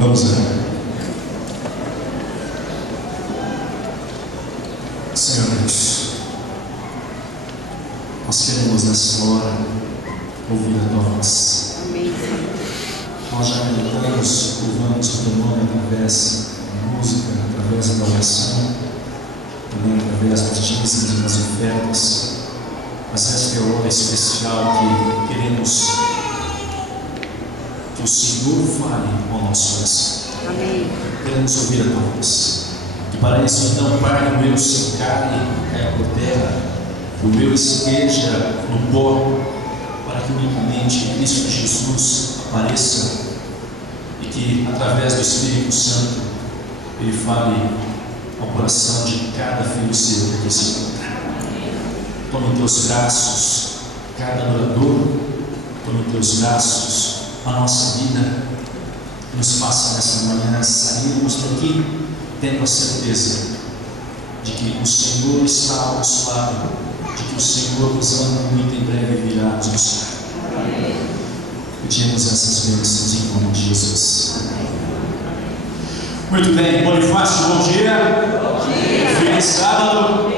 Vamos lá. Senhor Deus, nós queremos nessa hora ouvir a tua voz. Amém. Nós já meditamos, louvamos o teu nome através da música, através da oração, também através dos dízimos e das ofertas. Mas esta é a hora especial que queremos que o Senhor fale ao nosso coração. Amém. Queremos ouvir a tua voz. Que para isso então, Pai, o meu se caia por terra, que o meu esteja no pó, para que unicamente Cristo Jesus apareça e que através do Espírito Santo Ele fale ao coração de cada filho seu que aqui se encontra. Tome em teus braços cada adorador, tome em teus braços a nossa vida, nos faça nessa manhã sairmos daqui tendo a certeza de que o Senhor está ao nosso lado, de que o Senhor nos ama muito em breve virá nos buscar. Pedimos essas bênçãos em nome de Jesus. Muito bem, Bonifácio, bom dia. Bom dia. Feliz sábado.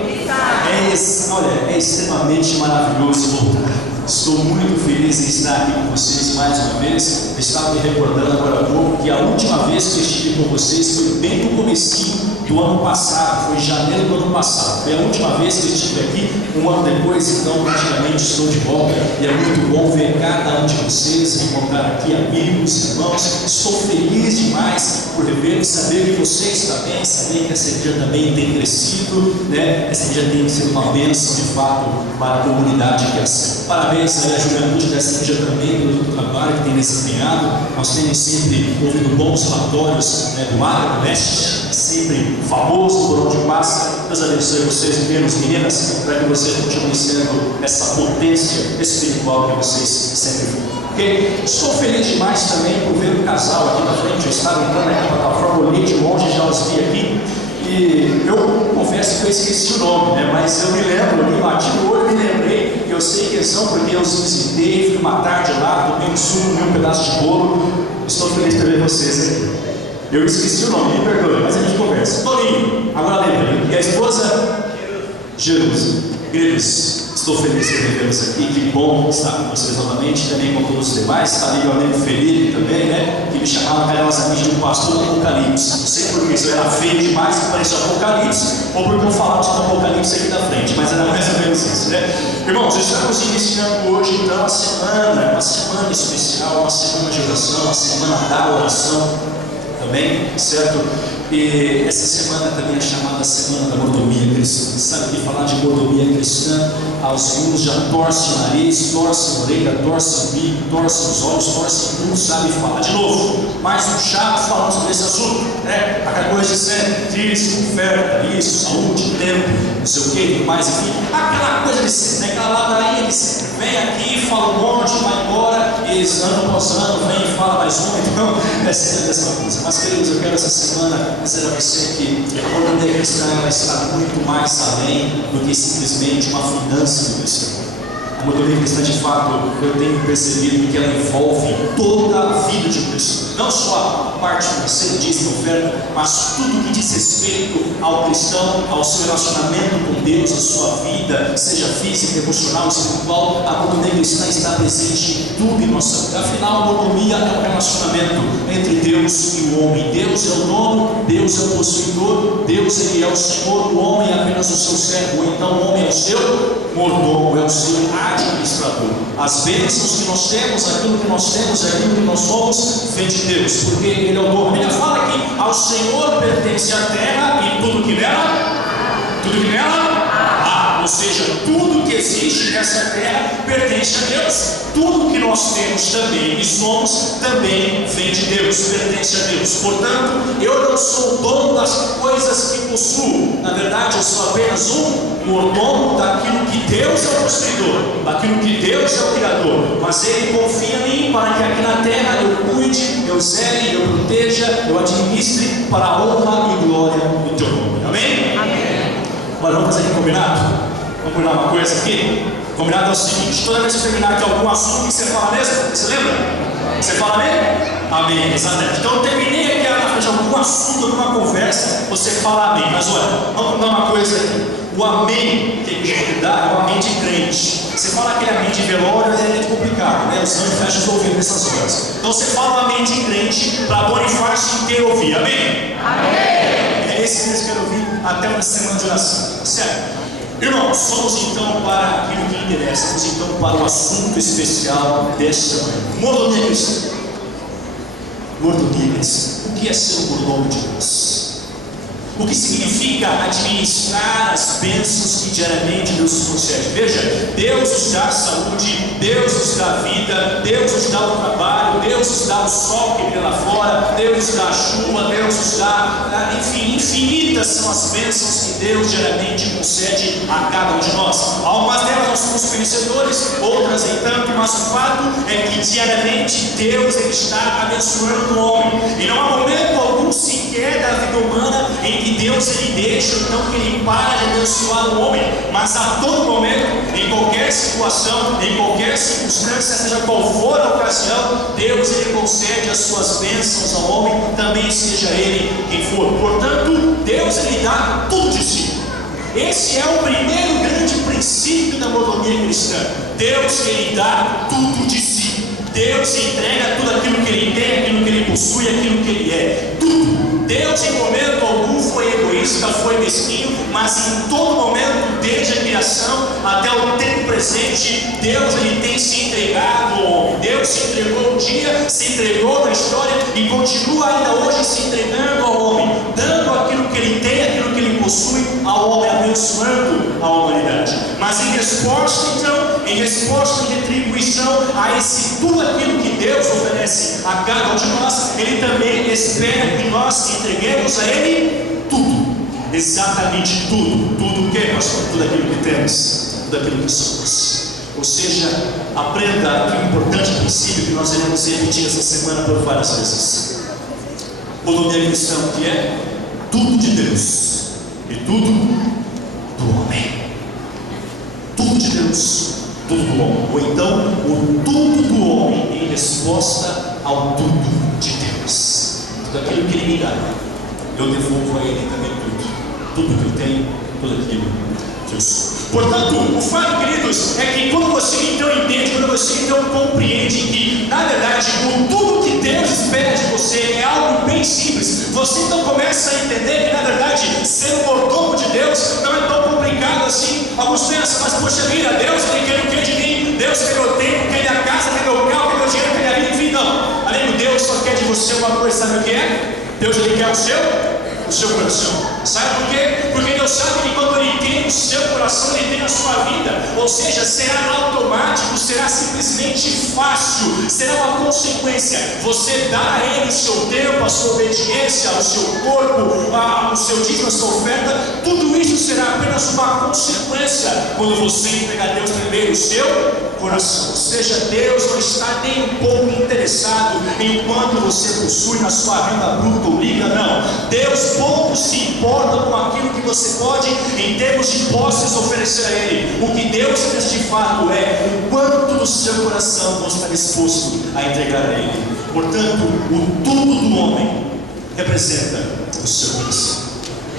É extremamente maravilhoso voltar. Estou muito feliz em estar aqui com vocês mais uma vez. Eu estava me recordando agora há pouco que a última vez que eu estive com vocês foi bem no comecinho do ano passado, foi em janeiro do ano passado. Foi a última vez que eu estive aqui, um ano depois, então praticamente estou de volta. E é muito bom ver cada um de vocês, encontrar aqui amigos, irmãos. Estou feliz demais por rever e saber que vocês também, saber que essa igreja também tem crescido, né? Essa igreja tem sido uma bênção de fato para a comunidade que é assim. Parabéns à juventude dessa igreja também pelo trabalho que tem desempenhado. Nós temos sempre ouvido bons relatórios, né, do Agroleste, sempre famoso por onde passa. Deus abençoe vocês, meninos e meninas, para que vocês continuem sendo essa potência espiritual que vocês sempre foram. Okay? Estou feliz demais também por ver um casal aqui na frente. Eu estava entrando aqui na plataforma, olhei de longe, já os vi aqui. E eu confesso que eu esqueci o nome, né? Mas eu me lembro, eu bati no olho e me lembrei que eu sei quem são, porque eu os visitei, fui uma tarde lá, tomei um suco, comi um pedaço de bolo. Estou feliz de ver vocês aqui. Eu esqueci o nome, me perdoe, mas a gente conversa. Toninho, agora lembrei. E a esposa? Jerusa. Eles, estou feliz de revê-los aqui. Que bom estar com vocês novamente, também com todos os demais. Está ali o amigo Felipe também, né? Que me chamava carinhosamente de um pastor do Apocalipse. Não sei por que isso era feio demais, que parecia Apocalipse, ou porque eu falava de Apocalipse aqui na frente, mas era mais ou menos isso, né? Irmãos, estamos iniciando hoje então a semana, uma semana especial, uma semana de oração, uma semana da oração. Também, certo? E essa semana também é chamada Semana da Mordomia Cristã. Sabe que falar de mordomia cristã, alguns já torcem o nariz, torcem a orelha, torcem o bico, torcem os olhos, torcem tudo, sabe falar de novo. Mais um chato falando sobre esse assunto, né? Aquela coisa de ser dízimo, oferta, isso, saúde, tempo, não sei o que, mais enfim. Aquela coisa de ser, né? Aquela ladainha de ser. Vem aqui, fala um monte, vai embora, e ano após ano vem e fala mais um. Então, é sempre dessa coisa. Mas, queridos, eu quero essa semana dizer a você que a mordomia cristã está muito mais além do que simplesmente uma finança do cristão. A mordomia cristã, de fato, eu tenho percebido que ela envolve toda a vida de um cristão. Não só a parte financeira, dízimo, oferta, mas tudo que diz respeito ao cristão, ao seu relacionamento com Deus, a sua vida, seja física, emocional, espiritual. A mordomia cristã está presente em tudo em nossa vida. Afinal, a mordomia é um relacionamento entre Deus e o homem. Deus é o dono, Deus é o possuidor, Deus ele é o Senhor, o homem é apenas o seu servo. Então o homem é o seu mordomo, é o seu administrador. As bênçãos que nós temos, aquilo que nós temos, aquilo que nós somos, vem de Deus, porque Ele é o dono. Ele fala que ao Senhor pertence a terra e tudo que nela há. Ou seja, tudo que existe nessa terra pertence a Deus. Tudo que nós temos também e somos também vem de Deus, pertence a Deus. Portanto, eu não sou dono das coisas que possuo. Na verdade, eu sou apenas um mordomo daquilo que Deus é o possuidor, daquilo que Deus é o criador. Mas Ele confia em mim para que aqui na terra eu cuide, eu zele, eu proteja, eu administre para a honra e glória do Teu nome. Amém? Amém. Mas vamos fazer aqui combinado? Vamos combinar uma coisa aqui? Combinado é o seguinte: toda vez que terminar aqui algum assunto, o que você fala mesmo? Você lembra? Você fala mesmo? Amém, exatamente. Então eu terminei aqui na frente algum assunto, alguma conversa, você fala amém. Mas olha, vamos dar uma coisa aqui. O amém que a gente dá é o amém de crente. Você fala aquele amém de velório, é muito complicado, né? Os anjos fecham os ouvidos nessas horas. Então você fala o amém de crente para Bonifácio inteiro ouvir. Amém? Amém. É esse que eu quero ouvir até uma semana de oração. Certo? Irmãos, somos então para aquilo que interessa. Vamos então para o assunto especial desta manhã. Mordomia cristã. Mordomia cristã. O que é ser um mordomo de Deus? O que significa administrar as bênçãos que diariamente Deus nos concede? Veja, Deus nos dá saúde, Deus nos dá vida, Deus nos dá o trabalho, Deus nos dá o sol que vem lá fora, Deus nos dá a chuva, Deus nos dá, enfim, infinitas são as bênçãos que Deus diariamente concede a cada um de nós. Algumas delas nós somos conhecedores, outras nem tanto, mas o fato é que diariamente Deus ele está abençoando o homem. E não há momento algum sequer da vida humana em que Deus ele deixa, então que ele para de abençoar o homem, mas a todo momento, em qualquer situação, em qualquer circunstância, seja qual for a ocasião, Deus ele concede as suas bênçãos ao homem, também seja ele quem for. Portanto, Deus ele dá tudo de si. Esse é o primeiro grande princípio da mordomia cristã. Deus ele dá tudo de si. Deus entrega tudo aquilo que ele tem, aquilo que ele possui, aquilo que ele é. Tudo. Deus em momento algum foi egoísta, foi mesquinho, mas em todo momento, desde a criação até o tempo presente, Deus ele tem se entregado ao homem. Deus se entregou um dia, se entregou na história e continua ainda hoje se entregando ao homem, dando aquilo que ele tem, aquilo que ele possui ao homem, abençoando a humanidade. Mas em resposta então, em retribuição a esse tudo aquilo que Deus oferece a cada um de nós, ele também espera que nós entreguemos a ele tudo, exatamente tudo. Tudo o que, pastor? Tudo aquilo que temos, tudo aquilo que somos. Ou seja, aprenda aqui um importante princípio que nós iremos repetir essa semana por várias vezes. Mordomia cristã que é tudo de Deus e tudo do homem. Tudo de Deus, tudo do homem. Ou então, o tudo do homem em resposta ao tudo de Deus. Tudo aquilo que ele me dá, eu devolvo a ele também tudo. Tudo que eu tenho, tudo aquilo que eu sou. Portanto, o fato, queridos, é que quando você então entende, quando você então compreende que, na verdade, o tudo que Deus espera de você é algo bem simples, você então começa a entender que, na verdade, ser um mordomo de Deus não é tão complicado assim. Alguns pensam, mas poxa vida, Deus ele quer o que de mim? Deus quer meu tempo, quer minha casa, quer meu carro, quer meu dinheiro, quer minha vida, enfim, não. Além do Deus só quer de você uma coisa, sabe o que é? Deus ele quer o seu coração. Sabe por quê? Porque Deus sabe que quando ele tem o seu coração, ele tem a sua vida. Ou seja, será automático, será simplesmente fácil, será uma consequência. Você dá a ele o seu tempo, a sua obediência, o seu corpo, o seu dízimo, a sua oferta. Tudo isso será apenas uma consequência quando você entregar a Deus primeiro o seu coração. Ou seja, Deus não está nem um pouco interessado em quanto você possui na sua renda bruta ou líquida, não. Deus pouco se importa com aquilo que você pode, em termos de posses, oferecer a Ele. O que Deus quer de fato é o quanto do seu coração você está disposto a entregar a Ele. Portanto, o tudo do homem representa o seu coração.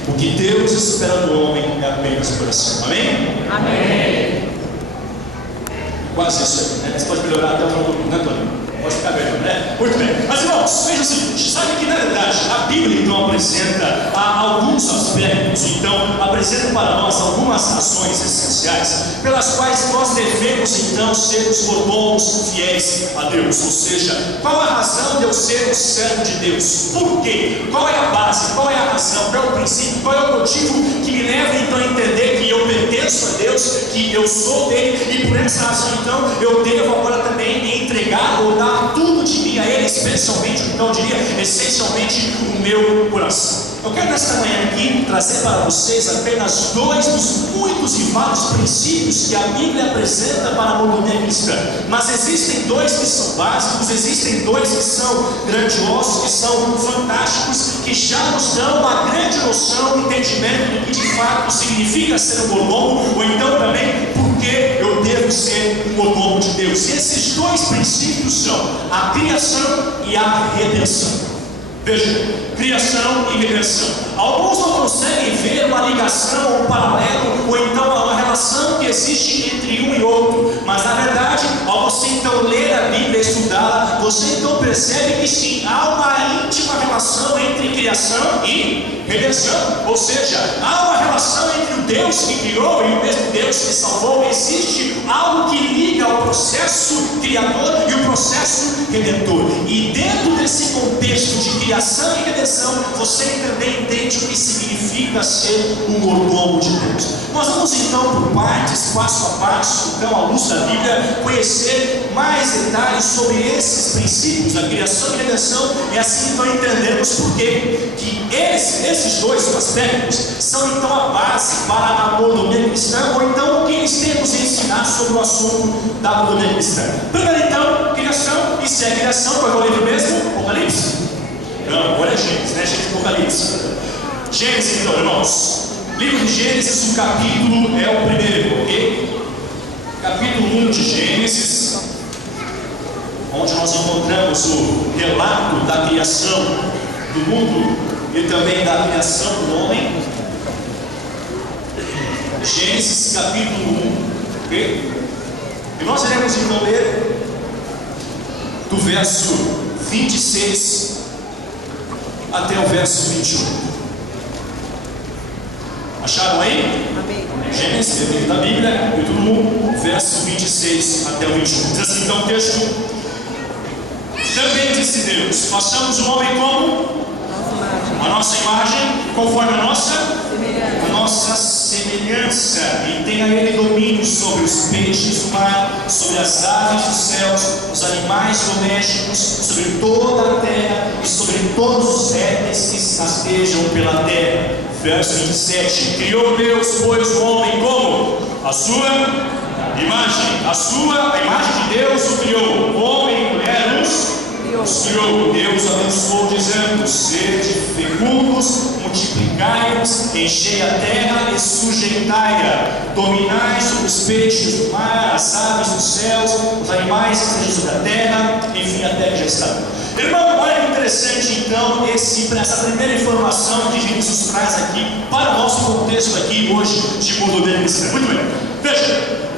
O que Deus espera do homem é apenas o coração. Amém? Amém. Quase isso aí, né? Você pode melhorar até o final do mundo, né, Antônio? Pode ficar melhor, né? Muito bem. Mas irmãos, veja o seguinte, sabe que na verdade a Bíblia então apresenta alguns aspectos, então apresenta para nós algumas razões essenciais pelas quais nós devemos então ser os mordomos fiéis a Deus. Ou seja, qual a razão de eu ser um servo de Deus? Por quê? Qual é a base? Qual é a razão? Qual é o princípio? Qual é o motivo que me leva então a entender que eu pertenço a Deus, que eu sou dele e por essa razão então eu devo agora também entregar ou dar tudo de mim a Ele, especialmente, então eu diria, essencialmente, o meu coração. Eu quero nesta manhã aqui trazer para vocês apenas dois dos muitos e vários princípios que a Bíblia apresenta para a mordomia cristã. Mas existem dois que são básicos, existem dois que são grandiosos, que são fantásticos, que já nos dão uma grande noção, entendimento do que de fato significa ser um mordomo, ou então também porque eu devo devemos ser um mordomo de Deus. E esses dois princípios são a criação e a redenção. Veja, criação e redenção. Alguns não conseguem ver uma ligação, um paralelo, ou então uma relação que existe entre um e outro. Mas na verdade, ao você então ler a Bíblia e estudá-la, você então percebe que sim, há uma íntima relação entre criação e redenção. Ou seja, há uma relação entre o Deus que criou e o mesmo Deus que salvou. Existe algo que liga o processo criador e o processo redentor. E dentro desse contexto de criação e redenção, você também entende o que significa ser um mordomo de Deus. Nós vamos então por partes, passo a passo, então à luz da Bíblia, conhecer mais detalhes sobre esses princípios da criação e redenção, e assim então entendemos por que esses dois aspectos são então a base para a mordomia cristã, ou então o que eles têm nos ensinar sobre o assunto da mordomia cristã. Primeiro então, criação. E se é criação, qual é o livro mesmo? Apocalipse? Não, agora é Gênesis, né? Gênesis e Apocalipse. Gênesis então, irmãos. Livro de Gênesis, o capítulo é o primeiro, ok? Capítulo 1 de Gênesis, onde nós encontramos o relato da criação do mundo e também da criação do homem. Gênesis capítulo 1, ok? E nós iremos então ler do verso 26 até o verso 21. Acharam aí? Amém. Gênesis, livro da Bíblia, capítulo 1, verso 26 até o 21. Diz assim então o texto: também disse Deus, façamos o homem como? A nossa imagem, conforme a nossa semelhança, e tenha ele domínio sobre os peixes do mar, sobre as aves dos céus, os animais domésticos, sobre toda a terra e sobre todos os répteis que se rastejam pela terra. Verso 27: criou Deus, pois, o homem como? A sua imagem. A imagem de Deus o criou. O homem e mulher os criou. Deus abençoou, dizendo: sede fecundos, multiplicai-vos, enchei a terra e sujeitai-a, dominai sobre os peixes do mar, as aves dos céus, os animais que estejam sobre a terra, enfim, a terra já está. Irmão, olha que interessante então essa primeira informação que Jesus traz aqui para o nosso contexto aqui hoje de mordomia cristã. Muito bem, veja,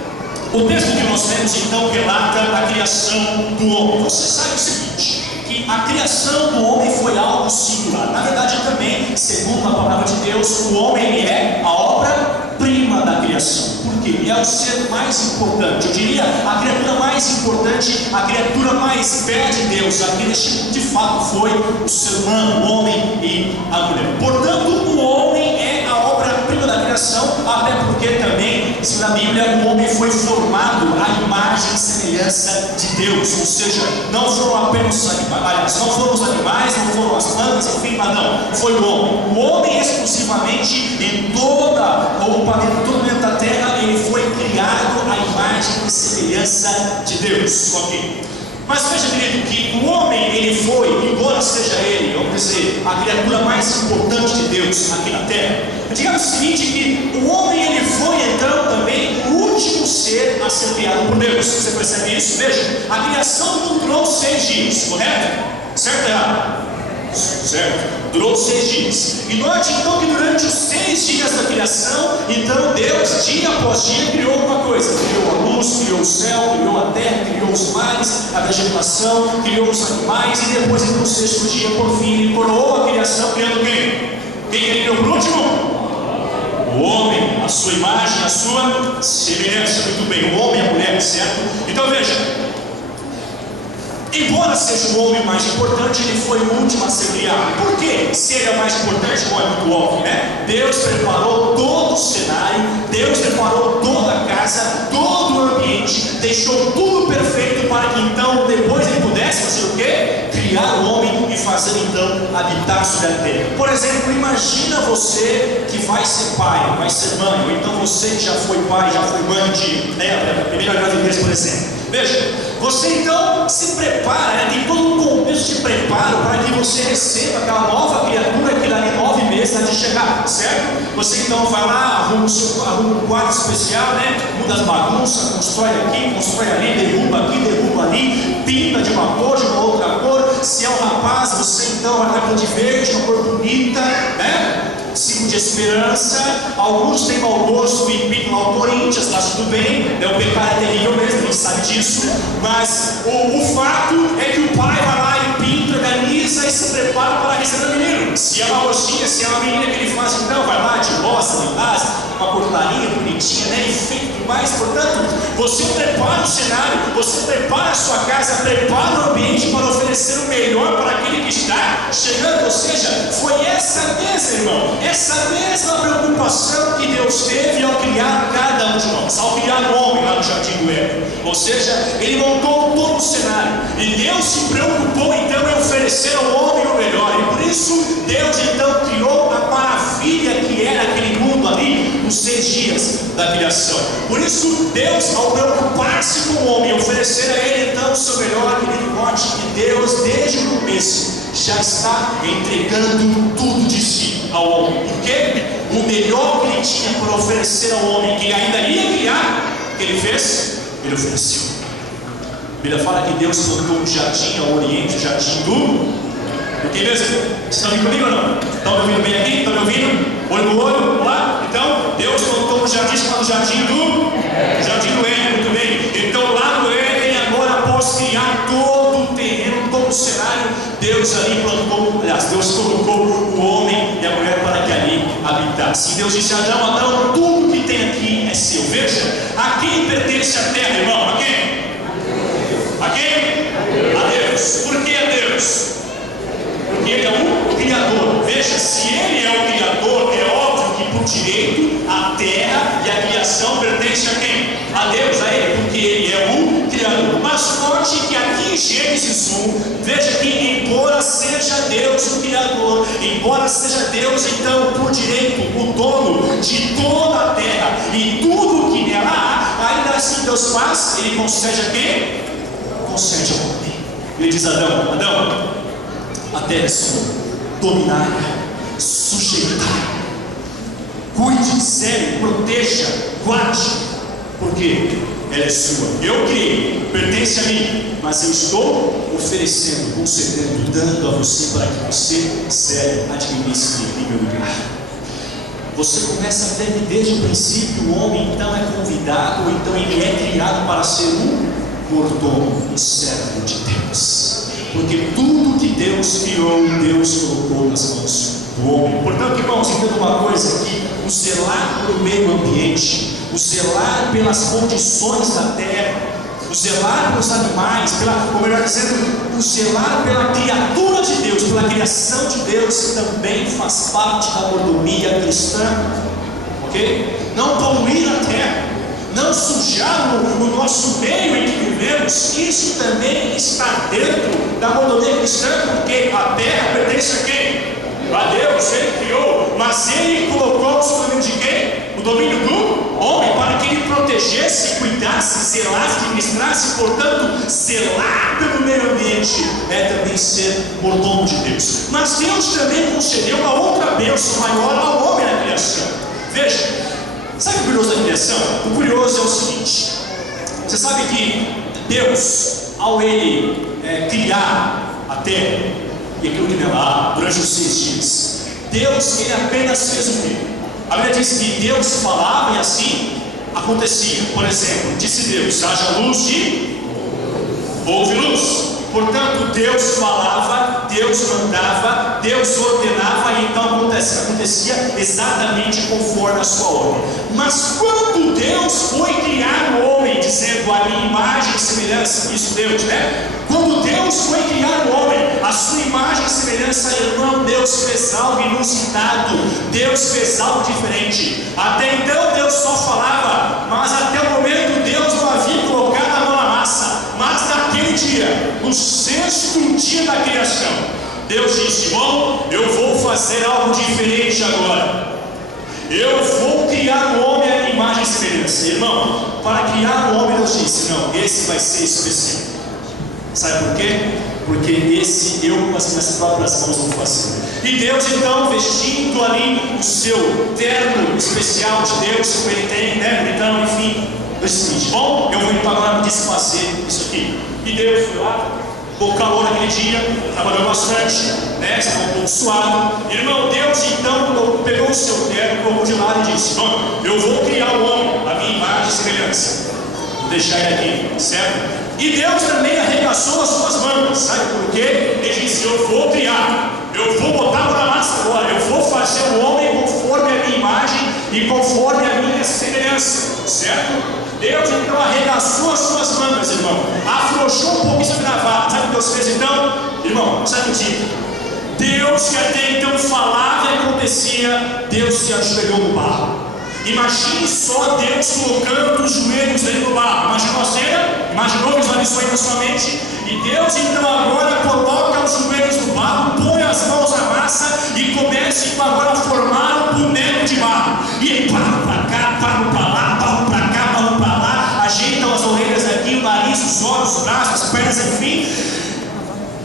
o texto que nós temos então relata a criação do homem. Você sabe o seguinte, que a criação do homem foi algo singular. Na verdade também, segundo a palavra de Deus, o homem é a obra-prima da criação. Ele é o ser mais importante, eu diria a criatura mais importante, a criatura mais perto de Deus. Aquele de fato foi o ser humano, o homem e a mulher. Portanto, o homem é a obra-prima da criação, até porque também, segundo a Bíblia, o homem foi formado à imagem e semelhança de Deus. Ou seja, não foram apenas os animais, não foram os animais, não foram as plantas, enfim, mas não, foi o homem. O homem exclusivamente em toda o planeta Terra, ele foi criado à imagem e semelhança de Deus. Ok. Mas veja, querido, que o homem, ele foi, embora seja ele, vamos dizer, a criatura mais importante de Deus aqui na Terra, digamos o seguinte, que o homem, ele foi então também o último ser a ser criado por Deus. Você percebe isso? Veja, a criação do mundo durou 6 dias, correto? Certo ou errado? Certo? Durou 6 dias. E note então que durante os 6 dias da criação, então Deus, dia após dia, criou alguma coisa. Criou a luz, criou o céu, criou a terra, criou os mares, a vegetação, criou os animais, e depois no 6º dia, por fim, ele coroou a criação, criando quem? Quem ele criou por último? O homem, a sua imagem, a sua semelhança. Muito bem, o homem e a mulher, certo? Então veja, embora seja o homem mais importante, ele foi o último a ser criado. Por quê? Se ele é o mais importante, bom, é muito óbvio, né? Deus preparou todo o cenário, Deus preparou toda a casa, todo o ambiente, deixou tudo perfeito para que então, depois ele pudesse fazer o quê? Criar o homem e fazer então habitar sobre a terra. Por exemplo, imagina você que vai ser pai, vai ser mãe, ou então você que já foi pai, já foi mãe de, a primeira gravidez, por exemplo. Veja, você então se prepara, né? Tem todo um contexto de preparo para que você receba aquela nova criatura que dali 9 meses tempestade chegar, certo? Você então vai lá, arruma um quarto especial, né? Muda as bagunças, constrói aqui, constrói ali, derruba aqui, derruba ali, pinta de uma cor, de uma outra cor. Se é um rapaz, você então vai lá de verde, uma cor bonita, né? Símbolo de esperança. Alguns têm mau gosto e pintam lá o Corinthians, tá tudo bem, né? O pecado é terrível mesmo, a gente sabe disso, mas o fato é que o pai vai lá e pinta, organiza e se prepara para receber o menino. Se é uma mocinha, se é uma menina que ele faz, então vai lá de roça, de casa, uma portaria bonitinha, né? Enfim, tudo mais. Portanto, você prepara o cenário, você prepara a sua casa, prepara o ambiente para oferecer o melhor para aquele que está chegando. Ou seja, foi essa mesma, irmão, essa mesma preocupação que Deus teve ao criar cada um de nós, ao criar o homem lá no jardim do Éden. Ou seja, ele montou todo o cenário, e Deus se preocupou então em oferecer ao homem o melhor, e por isso Deus então criou a maravilha que era aquele mundo ali nos 6 dias da criação. Por isso Deus, ao preocupar-se com o homem, oferecer a ele então o seu melhor, ele note que Deus desde o começo já está entregando tudo de si ao homem. Por quê? O melhor que ele tinha para oferecer ao homem, que ainda ia criar, o que ele fez? Ele ofereceu. A Bíblia fala que Deus plantou um jardim ao oriente, o jardim do que mesmo? Vocês estão vendo comigo ou não? Estão me ouvindo bem aqui? Estão me ouvindo? Olho no olho? Vamos lá? Então, Deus plantou um jardim chamado Jardim do Éden, muito bem. Então lá no Éden, agora após criar todo o terreno, todo o cenário, Deus ali plantou, aliás, Deus colocou o homem e a mulher para que ali habitasse. E Deus disse a Adão: Adão, tudo que tem aqui é seu. Veja, a quem pertence a terra, irmão? A quem? A quem? A Deus. Por que a Deus? Porque Ele é o Criador. Veja, se Ele é o Criador, é óbvio que por direito a terra e a criação pertence a quem? A Deus, a Ele, porque Ele é o Criador. Mas note que aqui em Gênesis 1, veja que embora seja Deus o Criador, embora seja Deus então por direito o dono de toda a terra e tudo que nela há, ainda assim Deus faz, Ele concede a quem? Concede ao homem. Ele diz a Adão: Adão, a terra é sua, dominar, sujeitar, cuide, zele, proteja, guarde, porque ela é sua. Eu criei, pertence a mim, mas eu estou oferecendo, concedendo, dando a você para que você zele, administre em meu lugar. Você começa a ver desde o princípio, o homem então é convidado, ou então ele é criado para ser um mordomo, um servo de Deus. Porque tudo que Deus criou, Deus colocou nas mãos do homem. Portanto, irmãos, entenda uma coisa aqui: o zelar pelo meio ambiente, o zelar pelas condições da terra, o zelar pelos animais, ou melhor dizendo, o zelar pela criatura de Deus, pela criação de Deus, também faz parte da mordomia cristã. Ok? Não poluir a terra, não sujar o nosso meio em que vivemos, isso também está dentro da mordomia cristã, porque a terra pertence a quem? A Deus. Ele criou, mas Ele colocou o domínio de quem? O domínio do homem, para que ele protegesse, cuidasse, zelasse, administrasse. Portanto, zelar pelo meio ambiente é também ser mordomo de Deus. Mas Deus também concedeu uma outra bênção maior ao homem na criação. Veja, sabe o curioso da criação? O curioso é o seguinte: você sabe que Deus, ao Ele criar a terra e aquilo que nela há durante os 6 dias, Deus, Ele apenas fez o quê? A Bíblia diz que Deus falava e assim acontecia. Por exemplo, disse Deus: haja luz e houve luz. Portanto, Deus falava, Deus mandava, Deus ordenava, e então acontecia exatamente conforme a sua ordem. Mas quando Deus foi criar o homem, dizendo a minha imagem e semelhança, isso Deus, né? Quando Deus foi criar o homem, a sua imagem e semelhança, irmão, Deus fez algo inusitado, Deus fez algo diferente. Até então Deus só falava, mas até o momento Deus não havia colocado a mão na massa. Mas naquele dia, no 6º dia da criação, Deus disse: bom, eu vou fazer algo diferente agora. Eu vou criar o homem à imagem e semelhança. Irmão, para criar o homem, Deus disse: não, esse vai ser especial. Sabe por quê? porque esse eu com as minhas próprias mãos vou fazer. E Deus então, vestindo ali o seu terno especial de Deus, como ele tem, né? Então, enfim, disse: bom, eu vou então agora me desfazer isso aqui. E Deus foi lá, com calor naquele dia, trabalhou bastante, né? Estava um pouco suado. Irmão, Deus então pegou o seu terno, colocou de lado e disse: bom, eu vou criar o homem, a minha imagem e semelhança. Vou deixar ele aqui, certo? E Deus também arregaçou as suas mangas, sabe por quê? Ele disse: eu vou criar, eu vou botar para massa agora, eu vou fazer o homem conforme a minha imagem e conforme a minha semelhança, certo? Deus então arregaçou as suas mangas, irmão, afrouxou um pouco essa gravata. Sabe o que Deus fez então? Irmão, sabe o que? Deus que até então falava e acontecia, Deus se ajoelhou no barro. Imagine só Deus colocando os joelhos dentro do barro. Imaginou a cena? Imaginou, visualizou aí na sua mente? E Deus então agora coloca os joelhos no barro, põe as mãos na massa e começa então agora a formar um boneco de barro. E ele para para cá, para para lá, para para cá, para para lá, ajeitam as orelhas aqui, o nariz, os olhos, os braços, as pernas, enfim.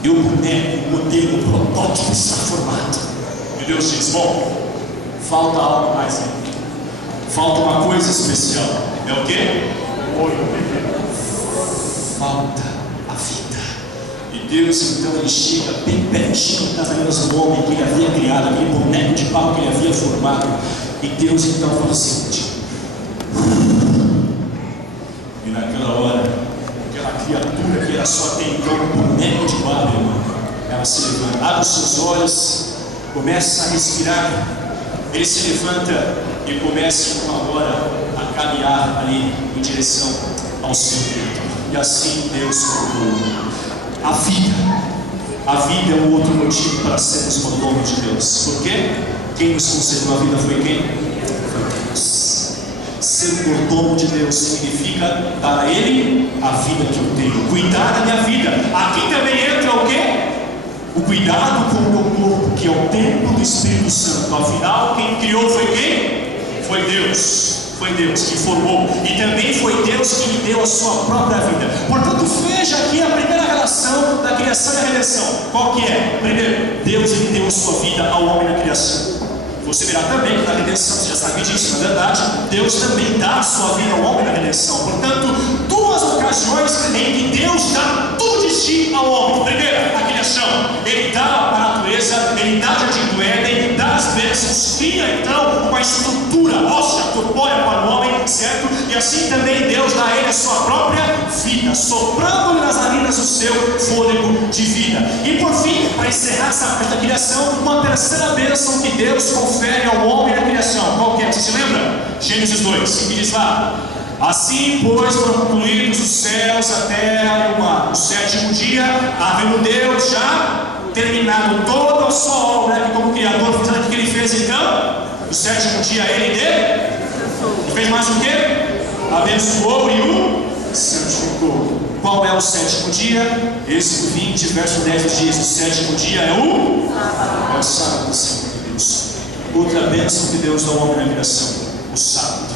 E o boneco, o modelo, o protótipo está formado. E Deus diz: bom, falta algo mais aí. Falta uma coisa especial. É o quê? Falta a vida. E Deus então ele chega bem pertinho das narinas do homem que ele havia criado, aquele boneco de pau que ele havia formado. E Deus então fala o seguinte: e naquela hora, aquela criatura que era só até então um boneco de barro, irmão, ela se levanta, abre os seus olhos, começa a respirar. Ele se levanta e começa então agora a caminhar ali em direção ao seu Criador. E assim Deus colocou a vida. A vida é um outro motivo para sermos mordomos de Deus. Por quê? Quem nos concedeu a vida foi quem? Foi Deus. Ser mordomo de Deus significa dar a Ele a vida que eu tenho, cuidar da minha vida. Aqui também entra o quê? O cuidado com o meu corpo, que é o templo do Espírito Santo. Afinal, quem criou foi quem? Foi Deus. Foi Deus que formou. E também foi Deus que lhe deu a sua própria vida. Portanto, veja aqui a primeira relação da criação e da redenção. Qual que é? Primeiro, Deus ele deu a sua vida ao homem na criação. Você verá também que na redenção, você já sabe disso, na verdade, Deus também dá a sua vida ao homem na redenção. Portanto, duas ocasiões em que Deus dá tudo de si ao homem. Primeiro, a criação. Ele dá a natureza, ele dá o jardim do Éden, dá as bênçãos, cria então uma estrutura óssea, corpórea para o homem, certo? E assim também Deus dá a ele a sua própria vida, soprando-lhe nas narinas o seu fôlego de vida. E por fim, para encerrar essa parte da criação, uma terceira bênção que Deus confere ao homem na criação. Qual que é? Você se lembra? Gênesis 2, que diz lá: assim, pois, foram concluídos os céus, a terra e o mar. No sétimo dia, havendo Deus já terminado toda a sua obra, que como Criador, fazendo o que ele fez então? No sétimo dia ele fez mais o que? Abençoou e o santificou. Qual é o sétimo dia? Êxodo 20, verso 10 diz: o sétimo dia é o sábado do Senhor Deus. Outra bênção que Deus dá ao homem na criação: o sábado.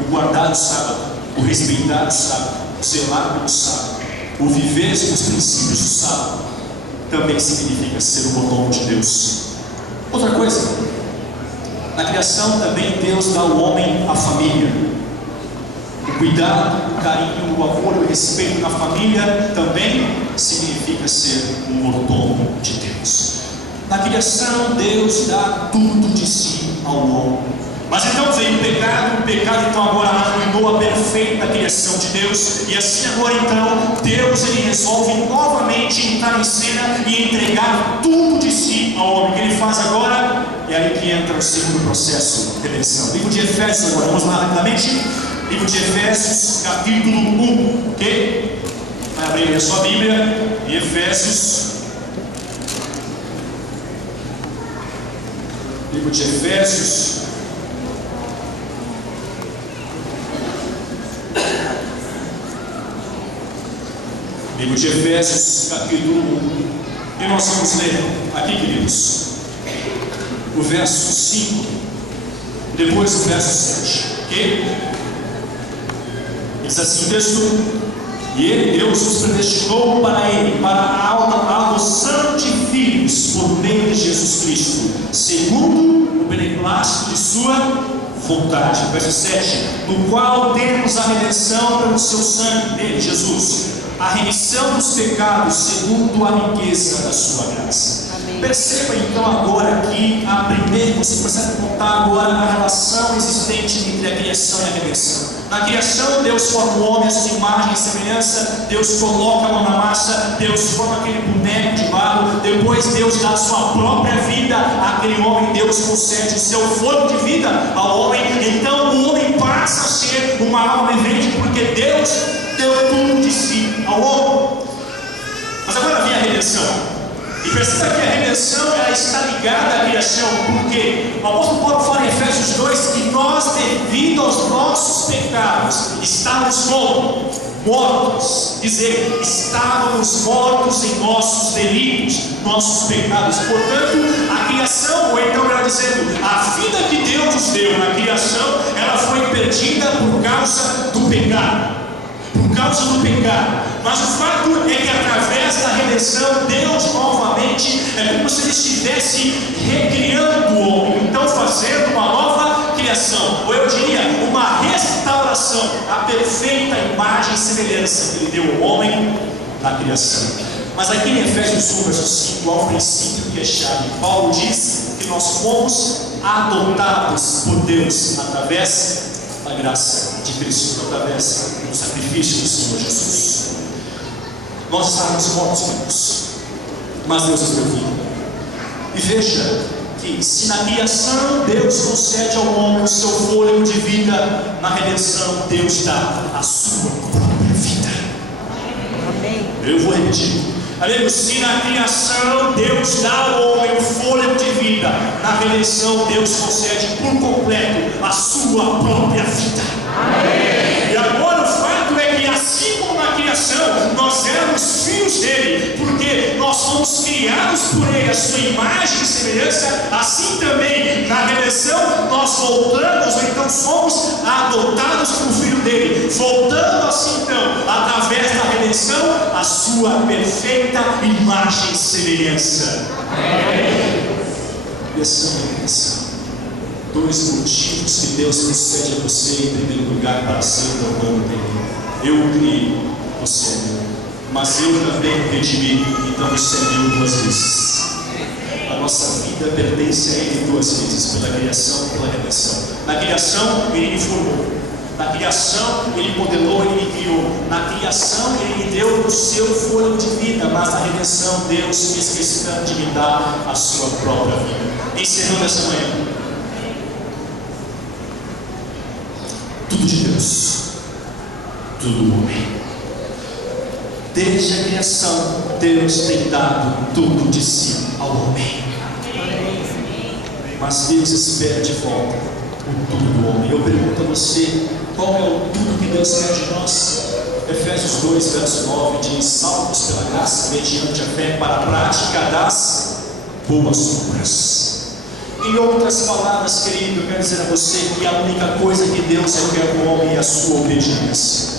O guardar o sábado, o respeitar o sábado, o zelar pelo sábado, o viver os princípios do sábado, também significa ser o mordomo de Deus. Outra coisa, na criação também Deus dá ao homem a família. O cuidado, o carinho, o amor, o respeito na família também significa ser um mordomo de Deus. Na criação Deus dá tudo de si ao homem. Mas então veio o pecado então agora arruinou a perfeita criação de Deus, e assim agora então Deus ele resolve novamente entrar em cena e entregar tudo de si ao homem. O que ele faz agora? É aí que entra o segundo processo de redenção. Livro de Efésios agora, vamos lá rapidamente. Livro de Efésios, capítulo 1, ok? Vai abrir a sua Bíblia em Efésios. Livro de Efésios. Livro de Efésios, capítulo 1. E nós vamos ler aqui, queridos, o verso 5, depois o verso 7, ok? Diz assim o texto: E Ele, Deus, nos predestinou para Ele, para a adoção de filhos por meio de Jesus Cristo, segundo o beneplácito de Sua vontade. Verso 7: no qual temos a redenção pelo Seu sangue, nele, Jesus, a remissão dos pecados segundo a riqueza da Sua graça. Perceba então agora aqui, você precisa notar agora a relação existente entre a criação e a redenção. Na criação, Deus forma o homem à sua imagem e semelhança, Deus coloca a mão na massa, Deus forma aquele boneco de barro, depois Deus dá a sua própria vida àquele homem, Deus concede o seu fôlego de vida ao homem, então o homem passa a ser uma alma vivente, porque Deus deu tudo de si ao homem. Mas agora vem a redenção. E perceba que a redenção ela está ligada à criação, porque o apóstolo Paulo fala em Efésios 2 que nós, devido aos nossos pecados, estávamos como? Mortos. Dizer, estávamos mortos em nossos delitos, nossos pecados. Portanto, a criação, ou então melhor dizendo, a vida que Deus nos deu na criação, ela foi perdida por causa do pecado. Por causa do pecado. Mas o fato é que através da redenção, Deus novamente, é como se Ele estivesse recriando o homem, então fazendo uma nova criação, ou eu diria, uma restauração, a perfeita imagem e semelhança que Ele deu ao homem na criação. Mas aqui em Efésios 1, verso 5, há um princípio que é chave. Paulo diz que nós fomos adotados por Deus através da graça de Cristo, através do sacrifício do Senhor Jesus. Nós estávamos mortos, irmãos, mas Deus nos deu vida. E veja que se na criação Deus concede ao homem o seu fôlego de vida, na redenção Deus dá a sua própria vida. Amém. Eu vou repetir. Aleluia. Se na criação Deus dá ao homem o fôlego de vida, na redenção Deus concede por completo a sua própria vida. Amém. E agora o fato é que assim como na criação nós éramos filhos dele, porque nós fomos criados por ele, a sua imagem e semelhança, assim também na redenção nós voltamos, ou então somos adotados como filho dele, voltando assim então, através da redenção, a sua perfeita imagem e semelhança. Redenção. Dois motivos que Deus concede a você, em primeiro lugar, para ser o dono dele. Eu criei, você é meu, mas eu também o redimi, então você é meu duas vezes. A nossa vida pertence a Ele duas vezes, pela criação e pela redenção. Na criação, Ele me formou. Na criação, Ele modelou, Ele me criou. Na criação, Ele me deu o seu fôlego de vida, mas na redenção, Deus fez questão de me dar a sua própria vida. Encerrando essa manhã. Tudo de Deus, tudo do homem. Desde a criação, Deus tem dado tudo de si ao homem. Mas Deus espera de volta o tudo do homem. Eu pergunto a você, qual é o tudo que Deus quer de nós? Efésios 2, verso 9 diz: salvos pela graça, mediante a fé, para a prática das boas obras. Em outras palavras, querido, eu quero dizer a você que a única coisa que Deus requer do homem é a sua obediência.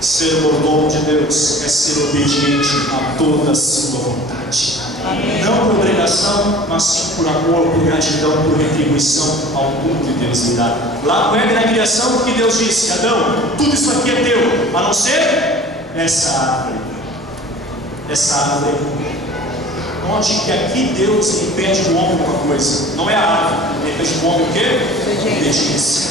Ser mordomo de Deus é ser obediente a toda a sua vontade. Amém. Não por obrigação, mas sim por amor, por gratidão, por retribuição ao tudo que Deus lhe dá. Lá no Éden, na criação, o que Deus disse: Adão, tudo isso aqui é teu, a não ser essa árvore. Essa árvore. Note que aqui Deus impede do homem uma coisa, não é a árvore, ele impede do homem o quê? Obediência.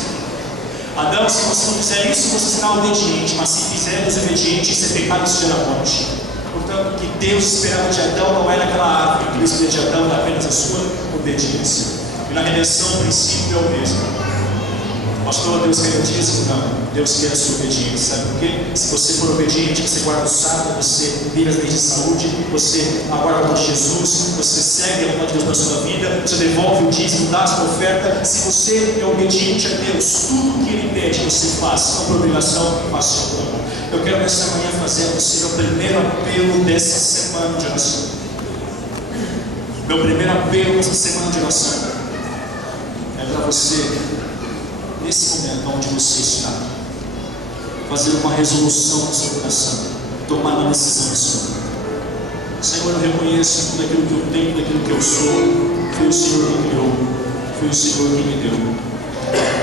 Adão, se você não fizer isso, você será obediente, mas se fizer desobediente, isso é pecado, isso gera morte. Portanto, o que Deus esperava de Adão não era aquela árvore, o que Deus esperava de Adão era apenas a sua obediência. E na redenção o princípio é o mesmo. Pastor, Deus quer obediência? Não, Deus quer a sua obediência. Sabe por quê? Se você for obediente, você guarda o sábado, você vive as leis de saúde, você aguarda o nome de Jesus, você segue a vontade de Deus na sua vida, você devolve o dízimo, dá a sua oferta. Se você é obediente a Deus, tudo que Ele pede você faz, não por obrigação, mas por amor. Eu quero nessa manhã fazer a você o primeiro apelo dessa semana de oração. Meu primeiro apelo dessa semana de oração é para você, nesse momento onde você está, fazer uma resolução no seu coração, tomar uma decisão na sua vida. Senhor, eu reconheço tudo aquilo que eu tenho, tudo aquilo que eu sou, foi o Senhor que me criou, foi o Senhor que me deu.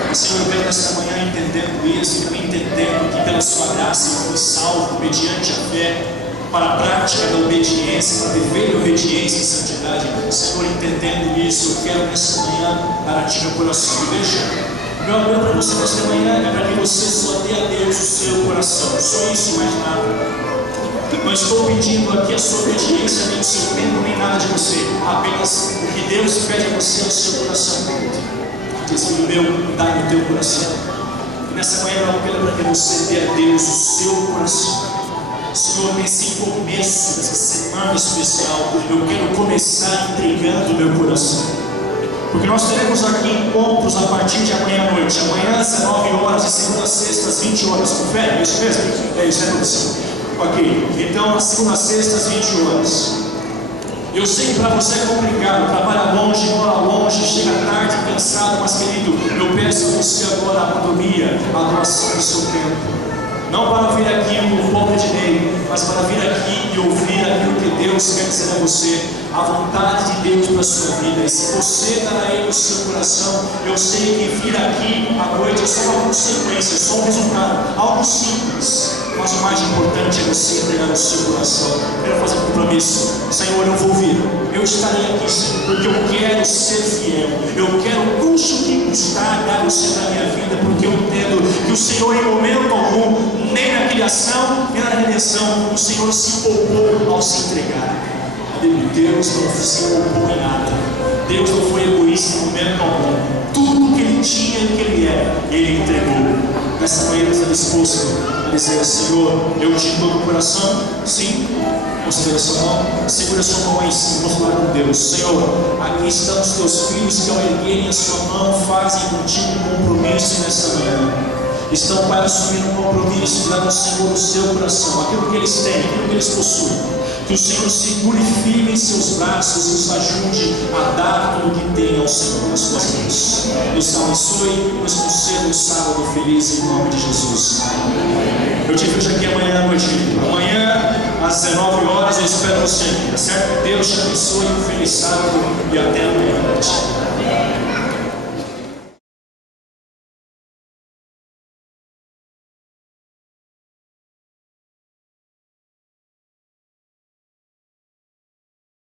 Mas, Senhor, eu venho nesta manhã entendendo isso, e também entendendo que pela sua graça eu fui salvo mediante a fé, para a prática da obediência, para viver a obediência e santidade. Senhor, entendendo isso, eu quero nesta manhã dar a Ti meu coração. E veja, meu amor para você nesta manhã é para que você só dê a Deus o seu coração, só isso e mais nada. Não estou pedindo aqui a sua obediência, nem o seu tempo, nem nada de você. Apenas o que Deus pede a você é o seu coração. Porque, filho meu, dá no teu coração. E nessa manhã eu apelo para que você dê a Deus o seu coração. Senhor, nesse começo dessa semana especial, eu quero começar entregando o meu coração. Porque nós teremos aqui encontros a partir de amanhã à noite. Amanhã às 19 horas, de segunda a sexta às 20 horas. Confere? É isso mesmo? É isso, é isso. Ok, então a segunda a sexta às 20 horas. Eu sei que para você é complicado, trabalha longe, mora longe, chega tarde, cansado, mas querido, eu peço a você agora a autonomia, a doação do seu tempo. Não para vir aqui por volta de meio, mas para vir aqui e ouvir aquilo que Deus quer dizer a você, a vontade de Deus para a sua vida. E se você dar a Ele o seu coração, eu sei que vir aqui à noite é só uma consequência, é só um resultado, algo simples. Mas o mais importante é você entregar o seu coração. Eu quero fazer um compromisso. Senhor, eu vou vir. Eu estarei aqui, Senhor, porque eu quero ser fiel. Eu quero, custe o que custar, dar você na minha vida, porque eu entendo que o Senhor, em momento algum, nem na criação, nem na redenção, o Senhor se poupou ao se entregar. Deus não se poupou em nada. Deus não foi egoísta em momento algum. Tudo que Ele tinha e que Ele é, Ele entregou. Nessa manhã Ele está disposto a dizer: Senhor, eu te dou no coração. Sim, considera sua mão, segura sua mão aí, sim, vamos falar com Deus. Senhor, aqui estão os teus filhos que ao erguerem a sua mão fazem contigo um compromisso nessa manhã. Estão para assumir um compromisso de dar ao Senhor o seu coração, aquilo que eles têm, aquilo que eles possuem. Que o Senhor segure firme em seus braços e os ajude a dar tudo o que tem ao Senhor nas suas mãos. Nos abençoe e nos conceda um sábado feliz em nome de Jesus. Eu te vejo aqui amanhã à noite. Amanhã às 19 horas eu espero você aqui, tá certo? Deus te abençoe, um feliz sábado e até amanhã à noite.